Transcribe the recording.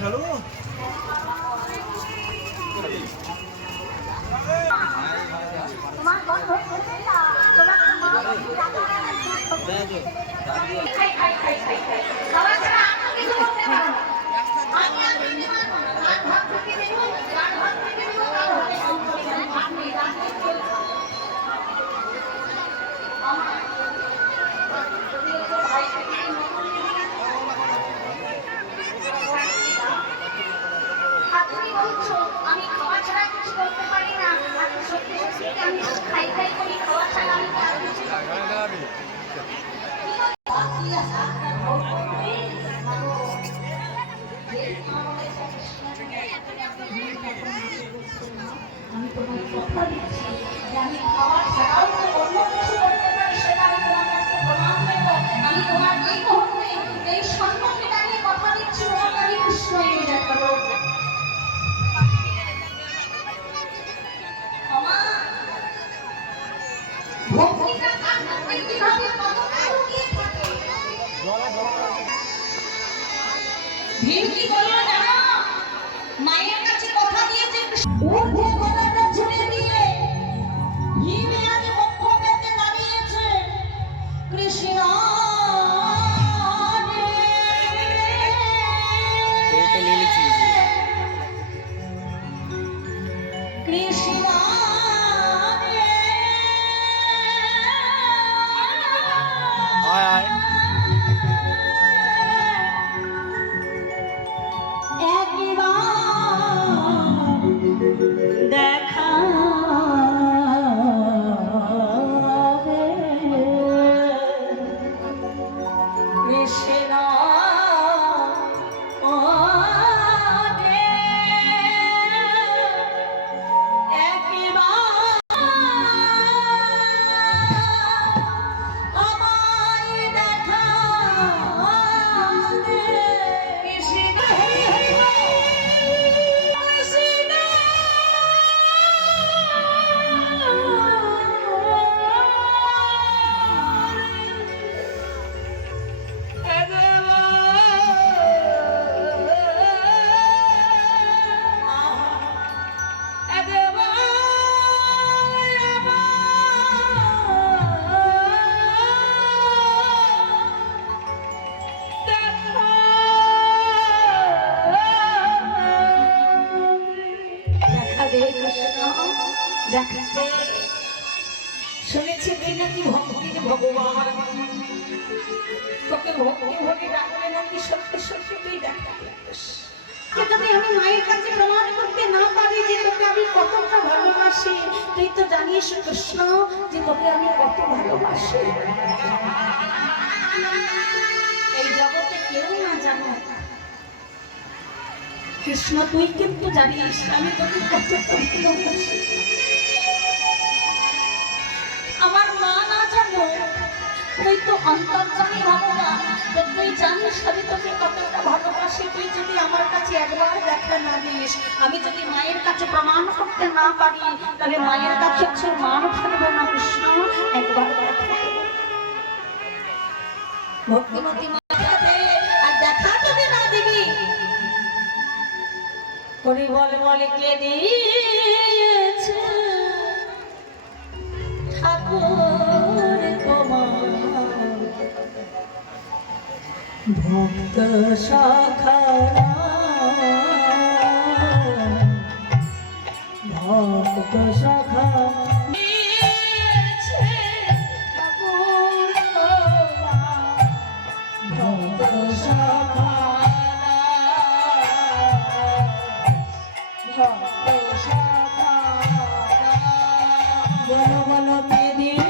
Hello আমি খাওয়া ছাড়া কিছু করতে পারি না। সত্যি সত্যি আমি খাই খাই করি, খাওয়া ছাড়া আমি আমি তোমার কথা দিচ্ছি যে আমি খাওয়া ছাড়াও অন্য কিছু করতে পারি, সেটা আমি তোমার কাছে প্রমাণ দেব। আমি তোমার এই মুহূর্তে এই সম্পর্কে দাঁড়িয়ে কথা দিচ্ছি, তোমার আমি কৃষ্ণ এনে দেখাবো। মায়ের কাছে কথা দিয়েছে ঊর্ধ্বে গলাটা ঝুলে দিয়ে হিমে আজ বক্ষ পেতে দাঁড়িয়েছে কৃষ্ণ কৃষ্ণ দেখা কৃষ্ণ শুনেছি তুই নাকি ভক্তির ভগবান, তোকে ভক্তি ভরে ডাকলে নাকি সত্যি সত্যি তুই ডাকিস। যদি আমি মায়ের কাছে প্রমাণ করতে না পারি যে তোকে আমি কতটা ভালোবাসি, তুই তো জানিস কৃষ্ণ যে তোকে আমি কত ভালোবাসি। এই জগতে কেউ না জানো কৃষ্ণ, তুই কিন্তু জানিস আমি তোকে কতটা ভালোবাসি। আমার মা না জানো, তুই তো অন্তর্যামী ভগবান, তুই জানিস আমি তোকে কতটা ভালোবাসি। তুই যদি আমার কাছে একবার দেখা না দিস, আমি যদি মায়ের কাছে প্রমাণ করতে না পারি, তাহলে মায়ের কাছে হচ্ছে মান থাকবে না কৃষ্ণ। একবার দেখা ভক্তিমতী মাকে আর দেখা যদি না দিবি, কবি বলে বলে কে দিয়েছে ঠাকুর তোমার ভক্ত শাখা, ভক্ত শাখা ভক্ত শাখা ভক্ত শাখা বলো বলো কে দিয়ে